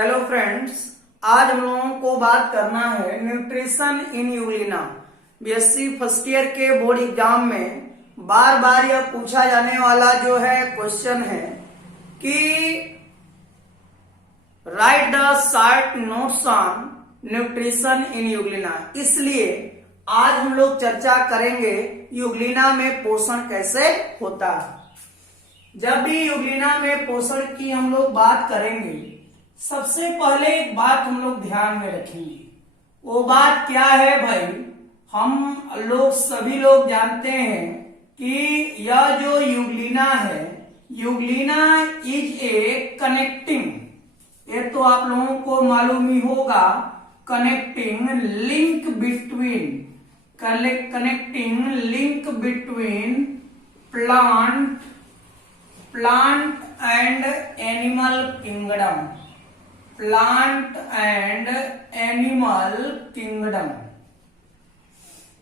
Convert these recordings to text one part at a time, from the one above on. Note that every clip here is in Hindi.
हेलो फ्रेंड्स, आज हम लोगों को बात करना है nutrition in Euglena. BSc first year के बोर्ड एग्जाम में बार बार यह पूछा जाने वाला जो है क्वेश्चन है कि right the short notes on nutrition in Euglena. इसलिए आज हम लोग चर्चा करेंगे यूग्लिना में पोषण कैसे होता है। जब भी यूग्लिना में पोषण की हम लोग बात करेंगे, सबसे पहले एक बात हम लोग ध्यान में रखेंगे। वो बात क्या है भाई? हम लोग सभी लोग जानते हैं कि यह जो यूग्लिना है, यूग्लिना इज ए कनेक्टिंग, ये तो आप लोगों को मालूम ही होगा, connecting link between plant and animal kingdom.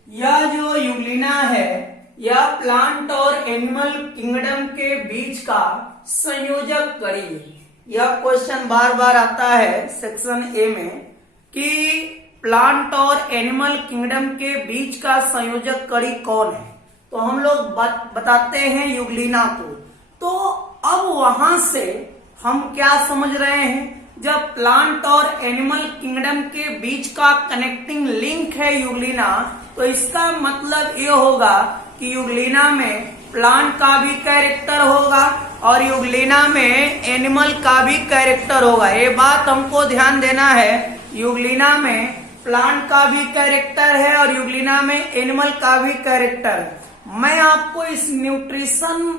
यह जो यूग्लिना है, यह प्लांट और एनिमल किंगडम के बीच का संयोजक कड़ी है। यह क्वेश्चन बार बार आता है सेक्शन ए में कि प्लांट और एनिमल किंगडम के बीच का संयोजक कड़ी कौन है, तो हम लोग बताते हैं यूग्लिना को। तो अब वहां से हम क्या समझ रहे हैं? जब प्लांट और एनिमल किंगडम के बीच का कनेक्टिंग लिंक है यूग्लिना, तो इसका मतलब ये होगा कि यूग्लिना में प्लांट का भी कैरेक्टर होगा और यूग्लिना में एनिमल का भी कैरेक्टर होगा। ये बात हमको ध्यान देना है। यूग्लिना में प्लांट का भी कैरेक्टर है और यूग्लिना में एनिमल का भी कैरेक्टर है। मैं आपको इस न्यूट्रिशन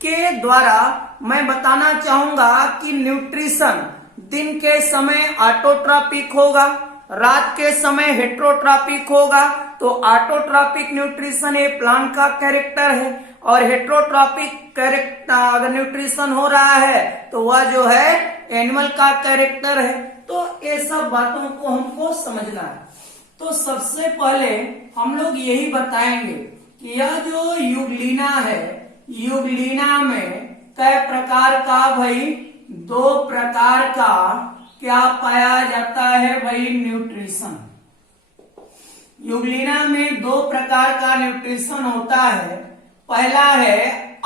के द्वारा मैं बताना चाहूंगा कि न्यूट्रिशन दिन के समय ऑटोट्रॉपिक होगा, रात के समय हेट्रोट्रॉपिक होगा। तो ऑटोट्रॉपिक न्यूट्रिशन ये प्लांट का कैरेक्टर है और हेट्रोट्रॉपिक कैरेक्टर अगर न्यूट्रिशन हो रहा है तो वह जो है एनिमल का कैरेक्टर है। तो ये सब बातों को हमको समझना है। तो सबसे पहले हम लोग यही बताएंगे कि यह जो यूग्लिना है, यूग्लिना में कई प्रकार का भाई, दो प्रकार का क्या पाया जाता है भाई? न्यूट्रिशन। यूग्लिना में दो प्रकार का न्यूट्रिशन होता है। पहला है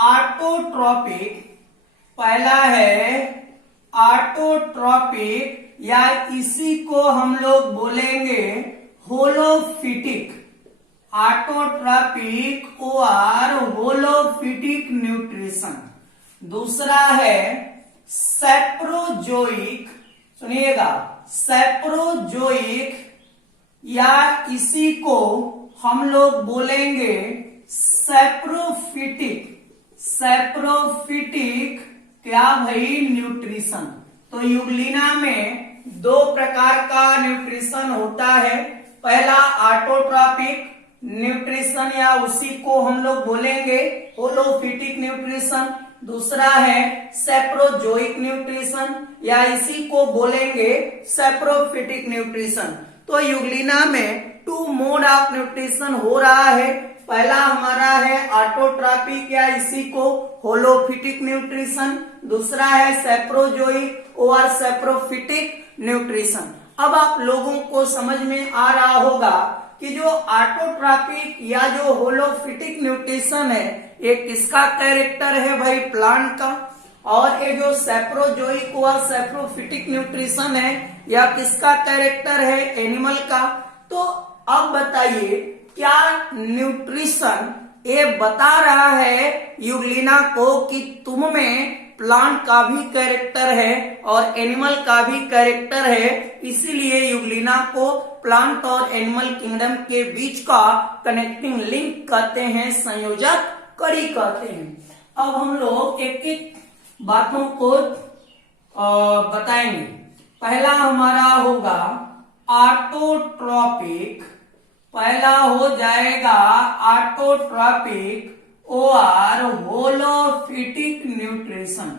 ऑटोट्रॉपिक या इसी को हम लोग बोलेंगे होलोफिटिक। ऑटोट्रॉपिक और होलोफिटिक न्यूट्रिशन। दूसरा है सैप्रोजोइक, सुनिएगा, सैप्रोजोइक या इसी को हम लोग बोलेंगे सैप्रोफिटिक क्या भाई? न्यूट्रिशन। तो यूग्लिना में दो प्रकार का न्यूट्रिशन होता है। पहला ऑटोट्रॉपिक न्यूट्रिशन या उसी को हम लोग बोलेंगे होलोफिटिक न्यूट्रिशन। दूसरा है सैप्रोजोइक न्यूट्रिशन या इसी को बोलेंगे सैप्रोफिटिक न्यूट्रिशन। तो यूग्लिना में टू मोड ऑफ न्यूट्रिशन हो रहा है। पहला हमारा है ऑटोट्रॉपिक या इसी को होलोफिटिक न्यूट्रिशन। दूसरा है सैप्रोजोइक और सैप्रोफिटिक न्यूट्रिशन। अब आप लोगों को समझ में आ रहा होगा कि जो ऑटोट्रॉपिक या जो होलोफिटिक न्यूट्रिशन है, ये किसका कैरेक्टर है भाई? प्लांट का। और ये जो सैप्रोजोइक और सैप्रोफिटिक न्यूट्रिशन है, यह किसका कैरेक्टर है? एनिमल का। तो अब बताइए, क्या न्यूट्रिशन ये बता रहा है यूग्लिना को कि तुम में प्लांट का भी कैरेक्टर है और एनिमल का भी कैरेक्टर है, इसीलिए यूग्लिना को प्लांट और एनिमल किंगडम के बीच का कनेक्टिंग लिंक कहते हैं, संयोजक कड़ी कहते हैं। अब हम लोग एक एक बातों को बताएंगे। पहला हमारा होगा ऑटोट्रॉपिक। पहला हो जाएगा ऑटोट्रॉपिक और होलोफिटिक न्यूट्रिशन।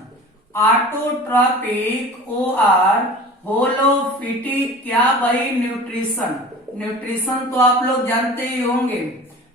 ऑटोट्रॉपिक और होलोफिटिक क्या भाई? न्यूट्रिशन। न्यूट्रिशन तो आप लोग जानते ही होंगे।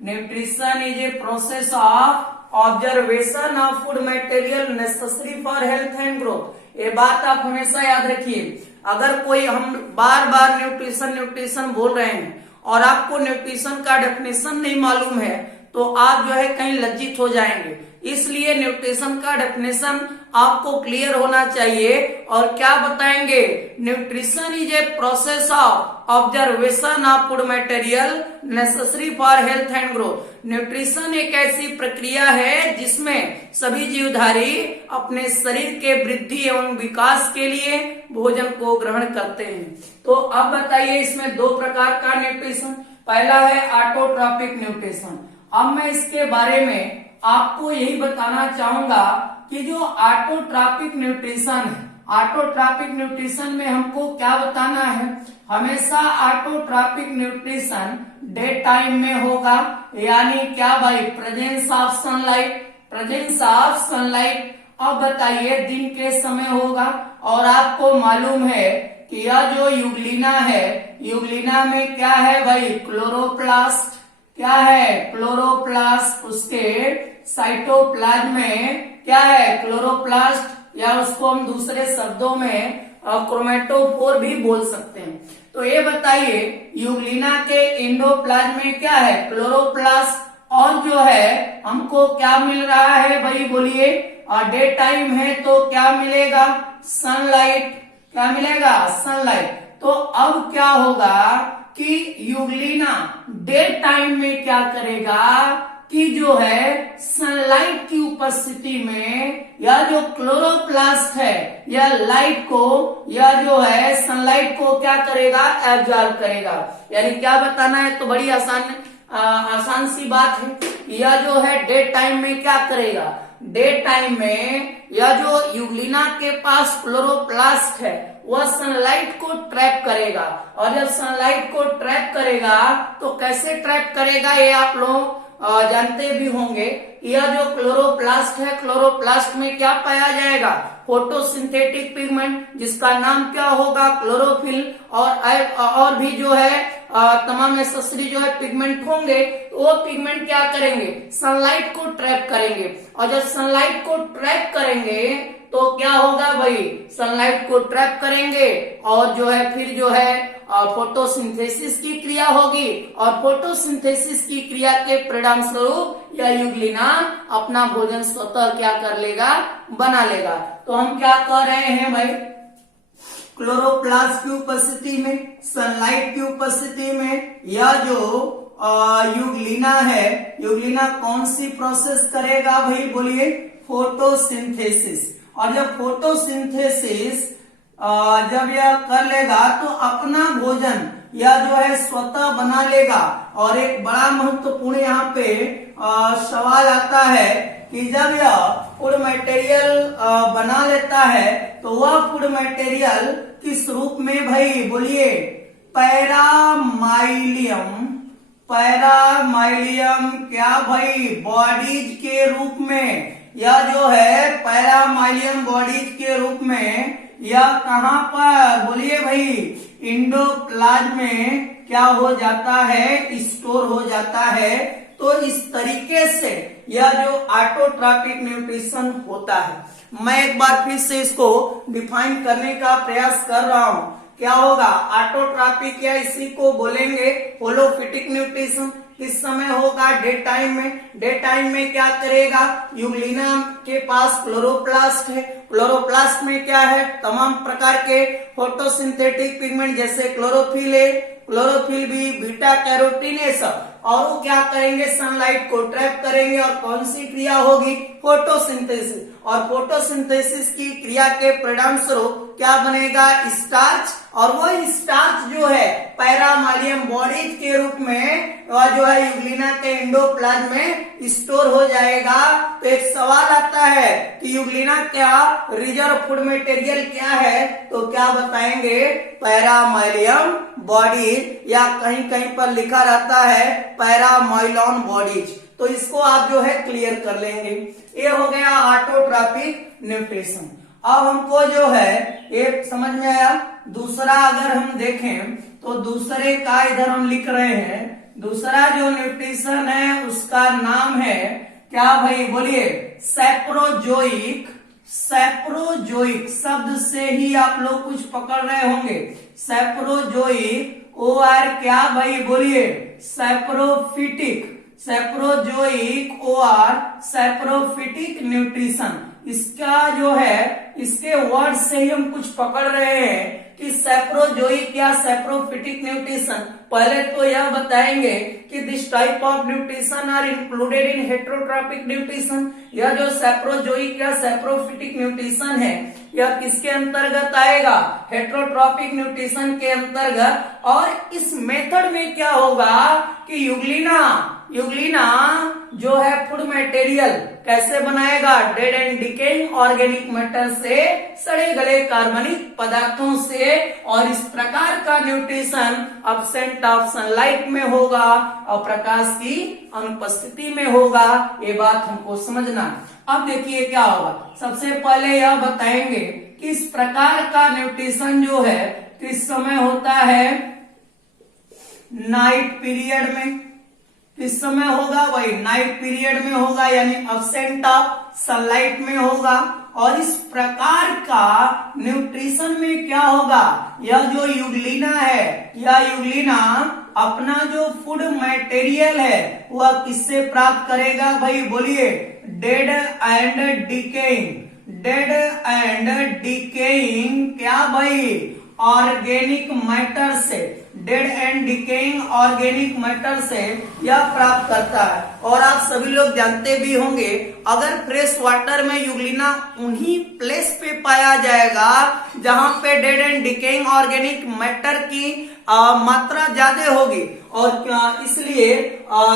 Nutrition is a process of observation of food material necessary for health and growth. ये बात आप हमेशा याद रखिए। अगर कोई हम बार बार न्यूट्रिशन न्यूट्रिशन बोल रहे हैं और आपको न्यूट्रिशन का डेफिनेशन नहीं मालूम है तो आप जो है कहीं लज्जित हो जाएंगे। इसलिए न्यूट्रिशन का डेफिनेशन आपको क्लियर होना चाहिए। और क्या बताएंगे, nutrition is a process of observation of food material necessary for health and growth. Nutrition एक ऐसी प्रक्रिया है जिसमें सभी जीवधारी अपने शरीर के वृद्धि एवं विकास के लिए भोजन को ग्रहण करते हैं। तो अब बताइए, इसमें दो प्रकार का न्यूट्रिशन, पहला है ऑटोट्रॉपिक न्यूट्रिशन। अब मैं इसके बारे में आपको यही बताना चाहूंगा कि जो ऑटोट्रॉपिक न्यूट्रिशन है, ऑटोट्रॉपिक न्यूट्रिशन में हमको क्या बताना है, हमेशा ऑटोट्रॉपिक न्यूट्रिशन डे टाइम में होगा। यानी क्या भाई, presence of sunlight, presence of sunlight. अब बताइए दिन के समय होगा। और आपको मालूम है कि यह जो यूग्लिना है, यूग्लिना में क्या है भाई, क्लोरोप्लास्ट, क्या है क्लोरोप्लास्ट, उसके साइटोप्लाज्म में क्या है क्लोरोप्लास्ट, या उसको हम दूसरे शब्दों में क्रोमेटोफोर भी बोल सकते हैं। तो ये बताइए, यूग्लिना के एंडोप्लाज्म में क्या है क्लोरोप्लास्ट, और जो है हमको क्या मिल रहा है भाई बोलिए, डे टाइम है तो क्या मिलेगा, सनलाइट, क्या मिलेगा सनलाइट। तो अब क्या होगा कि यूग्लिना डे टाइम में क्या करेगा कि जो है सनलाइट की उपस्थिति में या जो क्लोरोप्लास्ट है या लाइट को या जो है सनलाइट को क्या करेगा, एब्जॉर्ब करेगा। यानी क्या बताना है, तो बड़ी आसान सी बात है। यह जो है डे टाइम में क्या करेगा, डे टाइम में यह जो यूग्लिना के पास क्लोरोप्लास्ट है वह सनलाइट को ट्रैप करेगा। और जब सनलाइट को ट्रैप करेगा तो कैसे ट्रैप करेगा ये आप लोग जानते भी होंगे। यह जो क्लोरोप्लास्ट है, क्लोरोप्लास्ट में क्या पाया जाएगा, फोटोसिंथेटिक पिगमेंट, जिसका नाम क्या होगा क्लोरोफिल। और भी जो है तमाम एक्सेसरी जो है पिगमेंट होंगे, तो वो पिगमेंट क्या करेंगे, सनलाइट को ट्रैप करेंगे। और जब सनलाइट को ट्रैप करेंगे तो क्या होगा भाई, सनलाइट को ट्रैप करेंगे और जो है फिर जो है फोटोसिंथेसिस की क्रिया होगी। और फोटोसिंथेसिस की क्रिया के परिणाम स्वरूप यह यूग्लिना अपना भोजन स्वतः क्या कर लेगा, बना लेगा। तो हम क्या कर रहे हैं भाई, क्लोरोप्लास्ट की उपस्थिति में, सनलाइट की उपस्थिति में यह जो यूग्लिना है, यूग्लिना कौन सी प्रोसेस करेगा भाई बोलिए, फोटोसिंथेसिस। और जब फोटोसिंथेसिस जब यह कर लेगा तो अपना भोजन यह जो है स्वतः बना लेगा। और एक बड़ा महत्वपूर्ण यहाँ पे सवाल आता है कि जब यह फूड मटेरियल बना लेता है तो वह फूड मटेरियल किस रूप में भाई बोलिए, पैरामाइलियम, पैरामाइलियम क्या भाई, बॉडीज के रूप में। यह जो है पैरामाइलियम बॉडीज के रूप में यह कहां पर बोलिए भाई, एंडोप्लाज्म में क्या हो जाता है, स्टोर हो जाता है। तो इस तरीके से यह जो ऑटोट्रॉपिक न्यूट्रिशन होता है। मैं एक बार फिर से इसको डिफाइन करने का प्रयास कर रहा हूं। क्या होगा, ऑटोट्रॉपिक या इसी को बोलेंगे होलोफिटिक न्यूट्रिशन। किस समय होगा, डे टाइम में। डे टाइम में क्या करेगा, यूग्लिना के पास क्लोरोप्लास्ट है, क्लोरोप्लास्ट में क्या है, तमाम प्रकार के फोटोसिंथेटिक पिगमेंट जैसे क्लोरोफिल है, क्लोरोफिल भी, बीटा कैरोटीन है सब। और वो क्या करेंगे, सनलाइट को ट्रैप करेंगे। और कौन सी क्रिया होगी, फोटोसिंथेसिस। और फोटोसिंथेसिस की क्रिया के परिणाम स्वरूप क्या बनेगा, स्टार्च। और वो स्टार्च जो है पैरामाइलियम बॉडीज के रूप में वह जो है यूग्लिना के एंडोप्लाज्म में स्टोर हो जाएगा। तो एक सवाल आता है कि यूग्लिना क्या रिजर्व फूड मटेरियल क्या है, तो क्या बताएंगे, पैरामाइलियम बॉडीज, या कहीं कहीं पर लिखा रहता है पैरामाइलॉन बॉडीज। तो इसको आप जो है क्लियर कर लेंगे। ये हो गया ऑटोट्रॉपिक न्यूट्रिशन। अब हमको जो है ये समझ में आया। दूसरा अगर हम देखें तो दूसरे का इधर हम लिख रहे हैं, दूसरा जो न्यूट्रिशन है उसका नाम है क्या भाई बोलिए, सैप्रोजोइक, सैप्रोजोइक शब्द से ही आप लोग कुछ पकड़ रहे होंगे। सैप्रोजोइक OR क्या भाई बोलिए, सैप्रोफिटिक, सैप्रोजोइक OR सैप्रोफिटिक न्यूट्रिशन। इसका जो है, इसके वर्ड से ही हम कुछ पकड़ रहे हैं कि सैप्रोजोइक या सैप्रोफिटिक न्यूट्रिशन। पहले तो यह बताएंगे कि this type of nutrition are included in heterotrophic nutrition. यह जो सैप्रोजोइक या सैप्रोफिटिक न्यूट्रिशन है, यह किसके अंतर्गत आएगा, हेट्रोट्रॉपिक न्यूट्रिशन के अंतर्गत। और इस मेथड में क्या होगा कि यूग्लिना जो है फूड मटेरियल कैसे बनाएगा, dead and decaying organic matter से, सड़े गले कार्बनिक पदार्थों से। और इस प्रकार का न्यूट्रिशन एब्सेंट ऑफ सनलाइट में होगा और प्रकाश की अनुपस्थिति में होगा। ये बात हमको समझना है। अब देखिए क्या होगा, सबसे पहले यह बताएंगे कि इस प्रकार का न्यूट्रिशन जो है किस समय होता है, नाइट पीरियड में। किस समय होगा भाई, नाइट पीरियड में होगा, यानी एब्सेंट ऑफ सनलाइट में होगा। और इस प्रकार का न्यूट्रिशन में क्या होगा, यह जो यूग्लिना है, यह यूग्लिना अपना जो फूड मटेरियल है वह किससे प्राप्त करेगा भाई बोलिए, dead and decaying, dead and decaying क्या भाई, ऑर्गेनिक मैटर से, dead and decaying organic matter से यह प्राप्त करता है। और आप सभी लोग जानते भी होंगे, अगर फ्रेश वाटर में यूग्लिना उन्हीं प्लेस पे पाया जाएगा जहां पे dead and decaying organic matter की मात्रा ज्यादा होगी। और इसलिए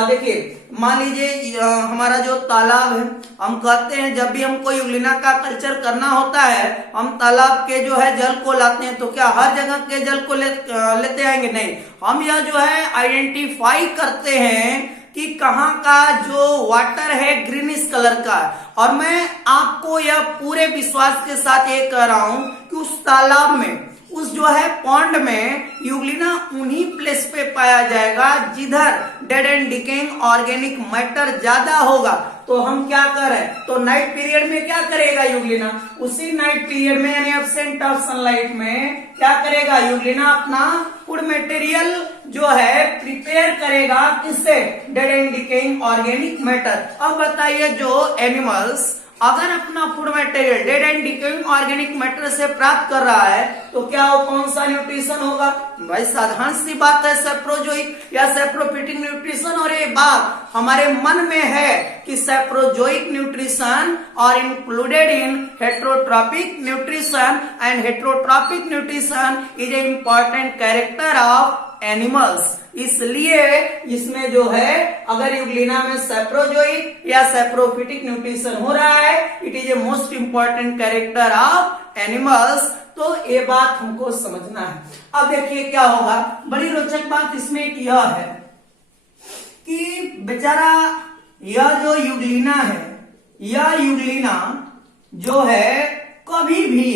देखिए, मान लीजिए हमारा जो तालाब है, हम कहते हैं जब भी हमको यूग्लिना का कल्चर करना होता है, हम तालाब के जो है जल को लाते हैं, तो क्या हर जगह के जल को लेते आएंगे, नहीं। हम यह जो है आइडेंटिफाई करते हैं कि कहाँ का जो वाटर है ग्रीनिश कलर का। और मैं आपको यह पूरे विश्वास के साथ ये कह रहा हूं कि उस तालाब में, उस जो है पॉन्ड में यूग्लिना उन्हीं प्लेस पे पाया जाएगा जिधर dead and decaying organic matter ज्यादा होगा। तो हम क्या करें, तो नाइट पीरियड में क्या करेगा यूग्लिना, उसी नाइट पीरियड में यानी एब्सेंट ऑफ सनलाइट में क्या करेगा यूग्लिना, अपना फूड मटेरियल जो है प्रिपेयर करेगा, किससे, dead and decaying organic matter. अब बताइए, जो एनिमल्स अगर अपना food material dead and decaying organic matter से प्राप्त कर रहा है, तो क्या वो कौन सा न्यूट्रिशन होगा भाई, साधारण सी बात है, सैप्रोजोइक या सैप्रोफिटिक न्यूट्रिशन। और ये बात हमारे मन में है कि सैप्रोजोइक न्यूट्रिशन और included in heterotrophic nutrition, and heterotrophic nutrition is a important character of animals. इसलिए इसमें जो है, अगर यूग्लिना में सैप्रोजोइक या सैप्रोफिटिक न्यूट्रिशन हो रहा है, it is a most important character of animals. तो ये बात हमको समझना है। अब देखिए क्या होगा, बड़ी रोचक बात इसमें यह है कि बेचारा यह जो यूग्लिना है, यह यूग्लिना जो है कभी भी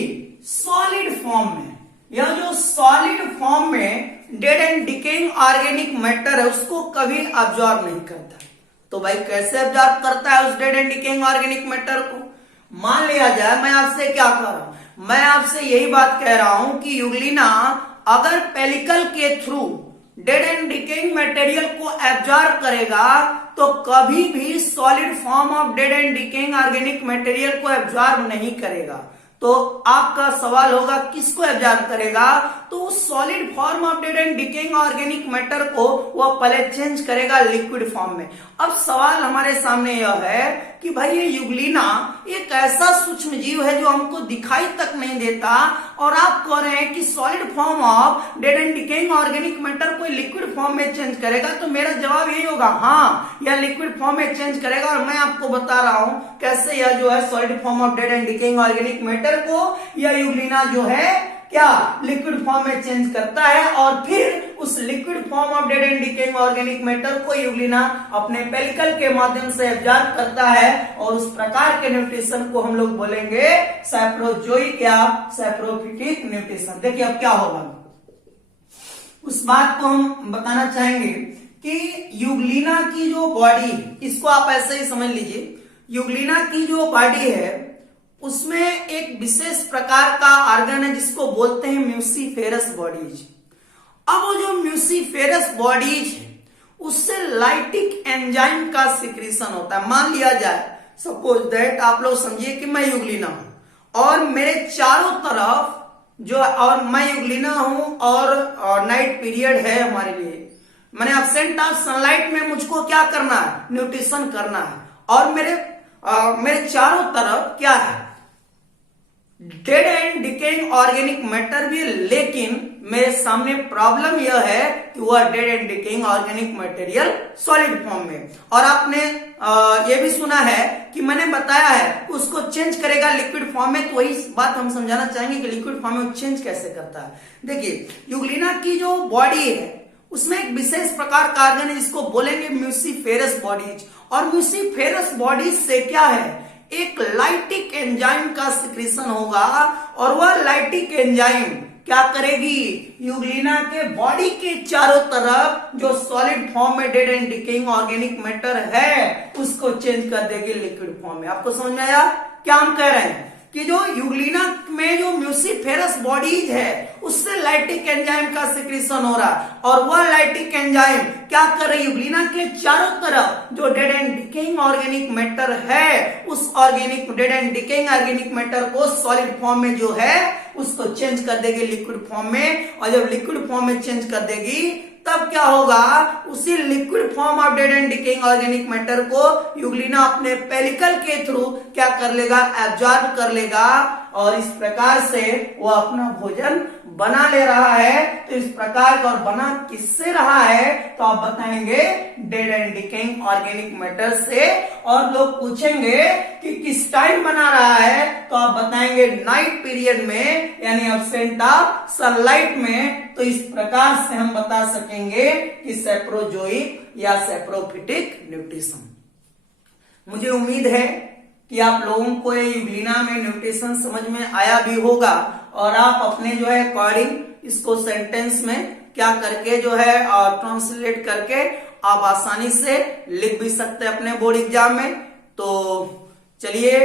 सॉलिड फॉर्म में, यह जो सॉलिड फॉर्म में dead and decaying organic matter है उसको कभी अब्जॉर्ब नहीं करता। तो भाई कैसे अब्जॉर्ब करता है उस dead and decaying organic matter को, मान लिया जाए, मैं आपसे क्या कह रहा हूं, मैं आपसे यही बात कह रहा हूं कि यूग्लिना अगर पेलिकल के through dead and decaying material को एब्जॉर्ब करेगा तो कभी भी solid form of dead and decaying organic material को एब्जॉर्ब नहीं करेगा। तो आपका सवाल होगा किसको एब्जॉर्ब करेगा, तो उस solid form of dead and decaying organic matter को वह पहले चेंज करेगा लिक्विड फॉर्म में। अब सवाल हमारे सामने यह है कि भाई ये यूग्लिना एक ऐसा सूक्ष्म जीव है जो हमको दिखाई तक नहीं देता, और आप कह रहे हैं कि solid form of dead and decaying organic matter को लिक्विड फॉर्म में चेंज करेगा। तो मेरा जवाब यही होगा, हाँ यह लिक्विड फॉर्म में चेंज करेगा। और मैं आपको बता रहा हूं कैसे यह जो है solid form of dead and decaying organic matter को यह यूग्लिना जो है क्या लिक्विड फॉर्म में चेंज करता है, और फिर उस liquid form of dead and decaying organic matter को यूग्लिना अपने पेलिकल के माध्यम से एब्जॉर्ब करता है, और उस प्रकार के न्यूट्रिशन को हम लोग बोलेंगे सैप्रोजोइक या सैप्रोफिटिक न्यूट्रिशन। देखिए अब क्या होगा, उस बात को हम बताना चाहेंगे कि यूग्लिना की जो बॉडी, इसको आप ऐसे ही समझ लीजिए, यूग्लिना की जो बॉडी है उसमें एक विशेष प्रकार का ऑर्गन है जिसको बोलते हैं म्यूसिफेरस बॉडीज। अब वो जो म्यूसिफेरस बॉडीज है उससे लाइटिक एंजाइम का सिक्रीशन होता है। मान लिया जाए सपोज दैट, आप लोग समझिए कि मैं यूग्लिना हूं और मेरे चारों तरफ जो, और मैं यूग्लिना हूं और नाइट पीरियड है हमारे लिए, मैंने एब्सेंट ऑफ सनलाइट में मुझको क्या करना है, न्यूट्रिशन करना है, और मेरे चारों तरफ क्या है, dead and decaying organic matter भी है, लेकिन मेरे सामने प्रॉब्लम यह है कि वह dead and decaying organic material solid form में। और आपने ये भी सुना है कि मैंने बताया है उसको चेंज करेगा लिक्विड फॉर्म में, तो वही बात हम समझाना चाहेंगे कि लिक्विड फॉर्म में चेंज कैसे करता है। देखिए यूग्लिना की जो बॉडी है उसमें एक विशेष प्रकार का ऑर्गन है जिसको बोलेंगे म्यूसिफेरस बॉडीज। और म्यूसिफेरस बॉडीज से क्या है, एक लाइटिक एंजाइम का सिक्रीशन होगा, और वह लाइटिक एंजाइम क्या करेगी, यूग्लिना के बॉडी के चारों तरफ जो सॉलिड फॉर्म में dead and decaying organic matter है उसको चेंज कर देगी लिक्विड फॉर्म में। आपको समझ में आया क्या हम कह रहे हैं कि जो यूग्लिना में जो म्यूसिफेरस बॉडीज है उससे लाइटिक एंजाइम का सिक्रीशन हो रहा है, और वह लाइटिक एंजाइम क्या कर रही है, यूग्लिना के चारों तरफ जो dead and decaying organic matter है उस organic dead and decaying organic matter को सॉलिड फॉर्म में जो है उसको चेंज कर देगी लिक्विड फॉर्म में। और जब लिक्विड फॉर्म में चेंज कर देगी तब क्या होगा, उसी liquid form of dead and decaying organic matter को यूग्लिना अपने पेलिकल के थ्रू क्या कर लेगा, एब्जॉर्ब कर लेगा, और इस प्रकार से वो अपना भोजन बना ले रहा है। तो इस प्रकार का, और बना किससे रहा है, तो आप बताएंगे dead and decaying organic matter से। और लोग पूछेंगे कि किस टाइम बना रहा है, तो आप बताएंगे नाइट पीरियड में, यानी एब्सेंट ऑफ सनलाइट में। तो इस प्रकार से हम बता सकेंगे कि सेप्रोजोइक या सेप्रोफिटिक न्यूट्रिशन। मुझे उम्मीद है कि आप लोगों को ये यूग्लिना में न्यूट्रिशन समझ में आया भी होगा, और आप अपने जो है अकॉर्डिंग इसको सेंटेंस में क्या करके जो है ट्रांसलेट करके आप आसानी से लिख भी सकते हैं अपने बोर्ड एग्जाम में। तो चलिए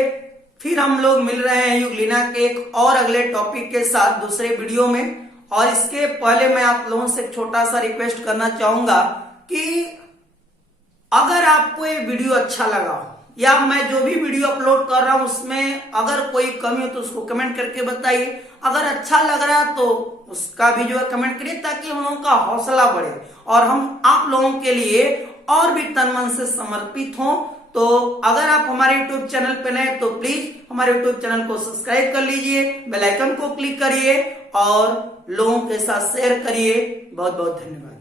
फिर हम लोग मिल रहे हैं यूग्लिना के एक और अगले टॉपिक के साथ दूसरे वीडियो में। और इसके पहले मैं आप लोगों से एक छोटा सा रिक्वेस्ट करना चाहूंगा कि अगर आपको ये वीडियो अच्छा लगा या मैं जो भी वीडियो अपलोड कर रहा हूं उसमें अगर कोई कमी हो तो उसको कमेंट करके बताइए। अगर अच्छा लग रहा है तो उसका भी जो है कमेंट करिए, ताकि हम लोगों का हौसला बढ़े और हम आप लोगों के लिए और भी तन मन से समर्पित हों। तो अगर आप हमारे YouTube चैनल पे नए तो प्लीज हमारे YouTube चैनल को सब्सक्राइब कर लीजिए, बेल आइकन को क्लिक करिए और लोगों के साथ शेयर करिए। बहुत बहुत धन्यवाद।